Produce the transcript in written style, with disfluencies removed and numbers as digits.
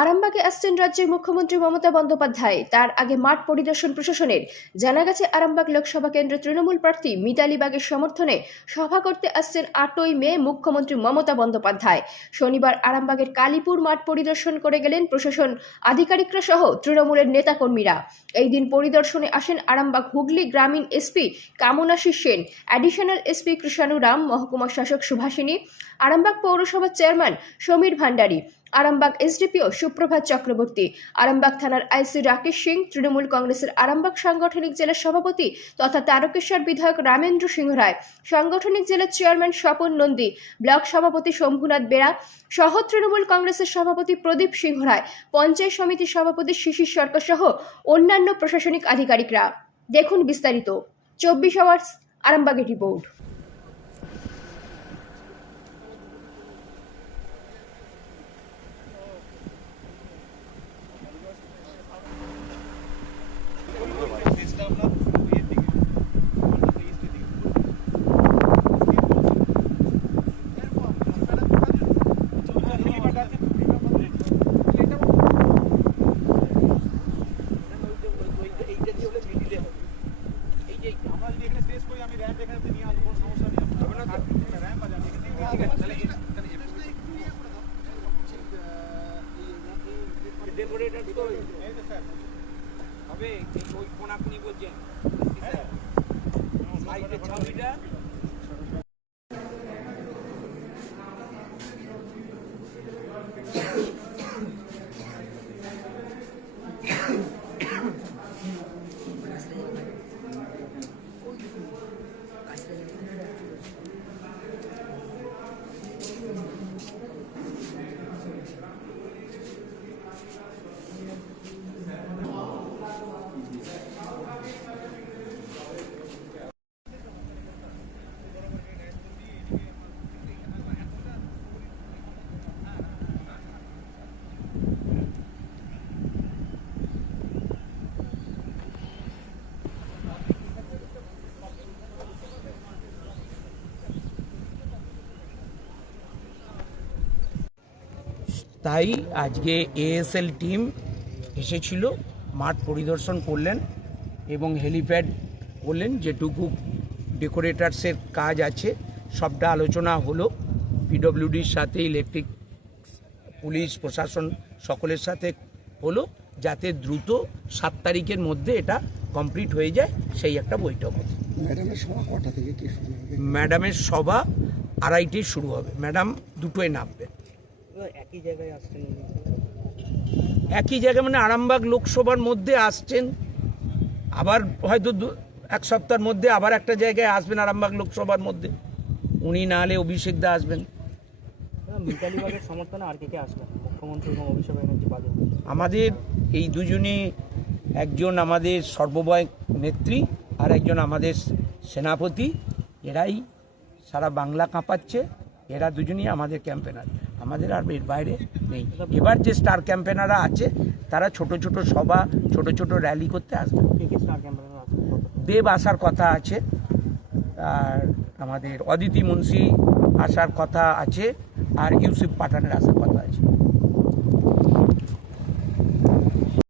আরামবাগে আসছেন রাজ্যের মুখ্যমন্ত্রী মমতা বন্দ্যোপাধ্যায়। তার আগে মাঠ পরিদর্শন প্রশাসনের। জানা গেছে, আরামবাগ লোকসভা কেন্দ্রের তৃণমূল প্রার্থী মিতালি বাগের সমর্থনে সভা করতে আসছেন 8ই মে মুখ্যমন্ত্রী মমতা বন্দ্যোপাধ্যায়। শনিবার আরামবাগের কালীপুর মাঠ পরিদর্শন করে গেলেন প্রশাসন আধিকারিকরা সহ তৃণমূলের নেতাকর্মীরা। এই দিন পরিদর্শনে আসেন আরামবাগ হুগলি গ্রামীণ SP Kamanashi Sen, additional SP Krishanu Ram, মহকুমা শাসক সুভাষিনী, আরামবাগ পৌরসভার চেয়ারম্যান সমীর ভান্ডারী, আরামবাগ এসডিপিও সুপ্রভাত চক্রবর্তী, আরামবাগ থানার আইসি রাকেশ সিং, তৃণমূল কংগ্রেসের আরামবাগ সাংগঠনিক জেলার সভাপতি তথা তারকেশ্বর বিধায়ক রামেন্দ্র সিংহ রায়, সাংগঠনিক জেলার চেয়ারম্যান স্বপন নন্দী, ব্লক সভাপতি শম্ভুনাথ বেরা সহ তৃণমূল কংগ্রেসের সভাপতি প্রদীপ সিংহ রায়, পঞ্চায়েত সমিতির সভাপতি শিশির সরকার সহ অন্যান্য প্রশাসনিক আধিকারিকরা। দেখুন বিস্তারিত 24 আওয়ার্স আরামবাগের রিপোর্ট। ওই কোনাকুনি বলছেন সাইডে ছবিটা তাই আজকে এএসএল টিম এসেছিল, মাঠ পরিদর্শন করলেন এবং হেলিপ্যাড করলেন। যেটুকু ডেকোরেটার্সের কাজ আছে সবটা আলোচনা হলো, পিডব্লিউডির সাথে ইলেকট্রিক, পুলিশ প্রশাসন সকলের সাথে হলো, যাতে দ্রুত 7 তারিখের মধ্যে এটা কমপ্লিট হয়ে যায়, সেই একটা বৈঠক হবে। ম্যাডামের সভা কটা থেকে কি শুরু হবে? ম্যাডামের সভা 2:30টায় শুরু হবে। ম্যাডাম 2টোয় নামবে। একই জায়গায় আসছেন? একই জায়গায় মানে আরামবাগ লোকসভার মধ্যে আসছেন, আবার হয়তো 1 সপ্তাহের মধ্যে আবার একটা জায়গায় আসবেন আরামবাগ লোকসভার মধ্যে। উনি না হলে অভিষেক দা আসবেন। মিতালি বাগের সমর্থনে আর কে আসবেন? মুখ্যমন্ত্রী এবং অভিষেক ব্যানার্জি বাদে আমাদের এই দুজনই, একজন আমাদের সর্বময় নেত্রী আর একজন আমাদের সেনাপতি, এরাই সারা বাংলা কাঁপাচ্ছে। এরা দুজনই আমাদের ক্যাম্পেনার, আমাদের আর এর বাইরে নেই। এবার যে স্টার ক্যাম্পেনাররা আছে তারা ছোট ছোট সভা, ছোট ছোট র্যালি করতে আসবে। স্টার ক্যাম্পেনার আসবেন? দেব আসার কথা আছে, আর আমাদের অদিতি মুন্সি আসার কথা আছে, আর ইউসুফ পাঠানের আসার কথা আছে।